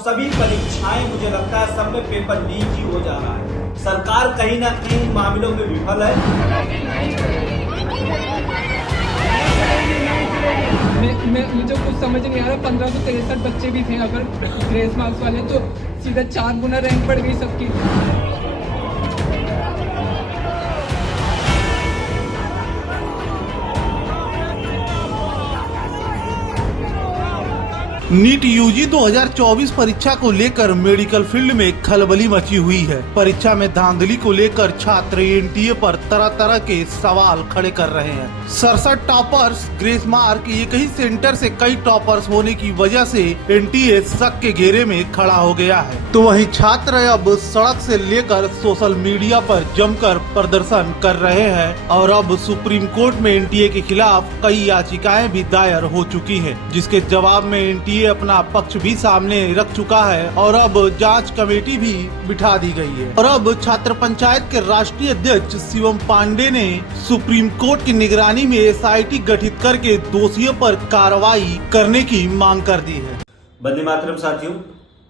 सभी परीक्षाएं मुझे लगता है सब में पेपर लीक ही हो जा रहा है। सरकार कहीं ना कहीं इन मामलों में विफल है। मुझे कुछ समझ नहीं आ रहा। 1563 बच्चे भी थे, अगर ग्रेस मार्क्स वाले तो सीधा 4 गुना रैंक बढ़ गई सबकी। नीट यूजी 2024 परीक्षा को लेकर मेडिकल फील्ड में खलबली मची हुई है। परीक्षा में धांधली को लेकर छात्र एनटीए पर तरह तरह के सवाल खड़े कर रहे हैं। 67 टॉपर्स ग्रेस मार्क, एक ही सेंटर से कई टॉपर्स होने की वजह से एनटीए शक के घेरे में खड़ा हो गया है। तो वहीं छात्र अब सड़क से लेकर सोशल मीडिया पर जमकर प्रदर्शन कर रहे हैं और अब सुप्रीम कोर्ट में एनटीए के खिलाफ कई याचिकाएं भी दायर हो चुकी है, जिसके जवाब में एनटीए अपना पक्ष भी सामने रख चुका है और अब जांच कमेटी भी बिठा दी गई है। और अब छात्र पंचायत के राष्ट्रीय अध्यक्ष शिवम पांडे ने सुप्रीम कोर्ट की निगरानी में एसआईटी गठित करके दोषियों पर कार्रवाई करने की मांग कर दी है। वंदे मातरम साथियों,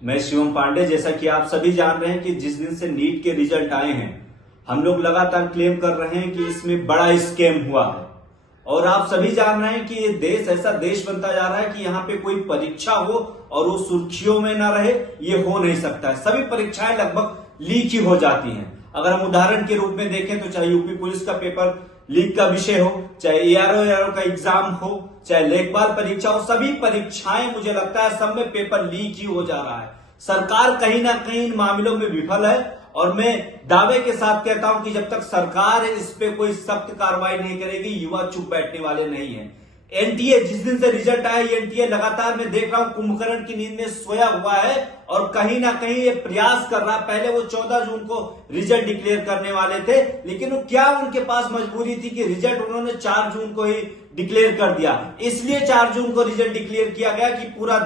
मैं शिवम पांडे। जैसा कि आप सभी जान रहे हैं कि जिस दिन से नीट के रिजल्ट आए हैं, हम लोग लगातार क्लेम कर रहे हैं कि इसमें बड़ा स्कैम हुआ है। और आप सभी जान रहे हैं कि ये देश ऐसा देश बनता जा रहा है कि यहाँ पे कोई परीक्षा हो और वो सुर्खियों में ना रहे, ये हो नहीं सकता है। सभी परीक्षाएं लगभग लीक ही हो जाती हैं। अगर हम उदाहरण के रूप में देखें तो चाहे यूपी पुलिस का पेपर लीक का विषय हो, चाहे एआरओ का एग्जाम हो, चाहे लेखपाल परीक्षा हो, सभी परीक्षाएं मुझे लगता है सब में पेपर लीक ही हो जा रहा है। सरकार कहीं ना कहीं इन मामलों में विफल है और मैं दावे के साथ कहता हूं कि जब तक सरकार इस पे कोई सख्त कार्रवाई नहीं करेगी, युवा चुप बैठने वाले नहीं है। एनटीए जिस दिन से रिजल्ट आया, एनटीए लगातार मैं देख रहा हूं कुंभकर्ण की नींद में सोया हुआ है और कहीं ना कहीं ये प्रयास कर रहा है। पहले वो 14 जून को रिजल्ट डिक्लेयर करने वाले थे, लेकिन वो क्या उनके पास मजबूरी थी कि रिजल्ट उन्होंने 4 जून को ही डिक्लेयर कर दिया। इसलिए 4 जून को रिजल्ट डिक्लेयर किया गया कि पूरा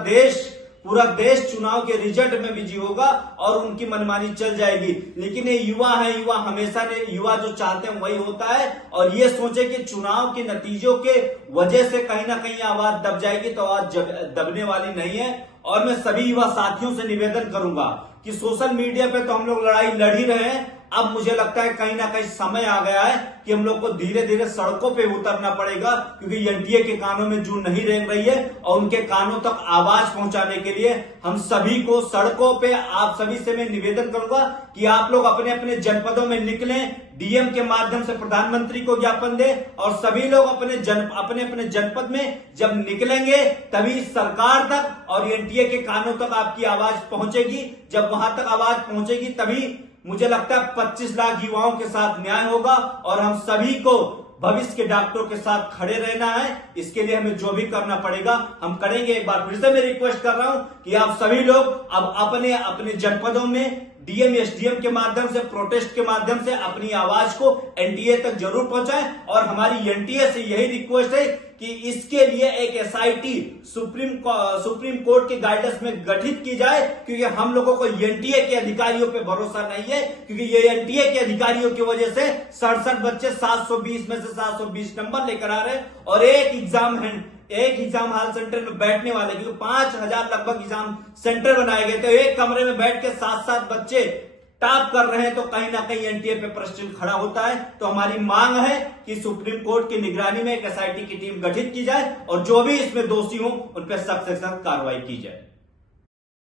देश चुनाव के रिजल्ट में बिजी होगा और उनकी मनमानी चल जाएगी। लेकिन ये युवा है, युवा हमेशा युवा जो चाहते हैं वही होता है और ये सोचे कि चुनाव के नतीजों के वजह से कहीं ना कहीं आवाज दब जाएगी, तो आवाज दबने वाली नहीं है। और मैं सभी युवा साथियों से निवेदन करूंगा कि सोशल मीडिया पे तो हम लोग लड़ाई लड़ ही रहे हैं, अब मुझे लगता है कहीं ना कहीं समय आ गया है कि हम लोग को धीरे धीरे सड़कों पे उतरना पड़ेगा, क्योंकि एनटीए के कानों में जूं नहीं रेंग रही है और उनके कानों तक आवाज पहुंचाने के लिए हम सभी को सड़कों पे, आप सभी से मैं निवेदन करूंगा कि आप लोग अपने अपने जनपदों में निकलें, डीएम के माध्यम से प्रधानमंत्री को ज्ञापन दें और सभी लोग अपने अपने जनपद में जब निकलेंगे तभी सरकार तक और एनटीए के कानों तक आपकी आवाज पहुंचेगी। जब वहां तक आवाज पहुंचेगी तभी मुझे लगता है 25 लाख युवाओं के साथ न्याय होगा और हम सभी को भविष्य के डॉक्टरों के साथ खड़े रहना है। इसके लिए हमें जो भी करना पड़ेगा हम करेंगे। एक बार फिर से मैं रिक्वेस्ट कर रहा हूं कि आप सभी लोग अब अपने अपने जनपदों में डीएम एसडीएम के माध्यम से, प्रोटेस्ट के माध्यम से अपनी आवाज को एनटीए तक जरूर पहुंचाएं। और हमारी एनटीए से यही रिक्वेस्ट है कि इसके लिए एक एसआईटी सुप्रीम कोर्ट के गाइडेंस में गठित की जाए, क्योंकि हम लोगों को एनटीए के अधिकारियों पे भरोसा नहीं है, क्योंकि ये एनटीए के अधिकारियों की वजह से 67 बच्चे 720 में से 720 नंबर लेकर आ रहे हैं और एक एग्जाम हॉल सेंटर में बैठने वाले, क्योंकि 5000 लगभग एग्जाम सेंटर बनाए गए थे, एक कमरे में बैठ के 7-7 बच्चे टॉप कर रहे हैं, तो कहीं ना कहीं एनटीए पे प्रश्न खड़ा होता है। तो हमारी मांग है कि सुप्रीम कोर्ट की निगरानी में एक एसआईटी की टीम गठित की जाए और जो भी इसमें दोषी हो उन पर सख्त से सख्त कार्रवाई की जाए।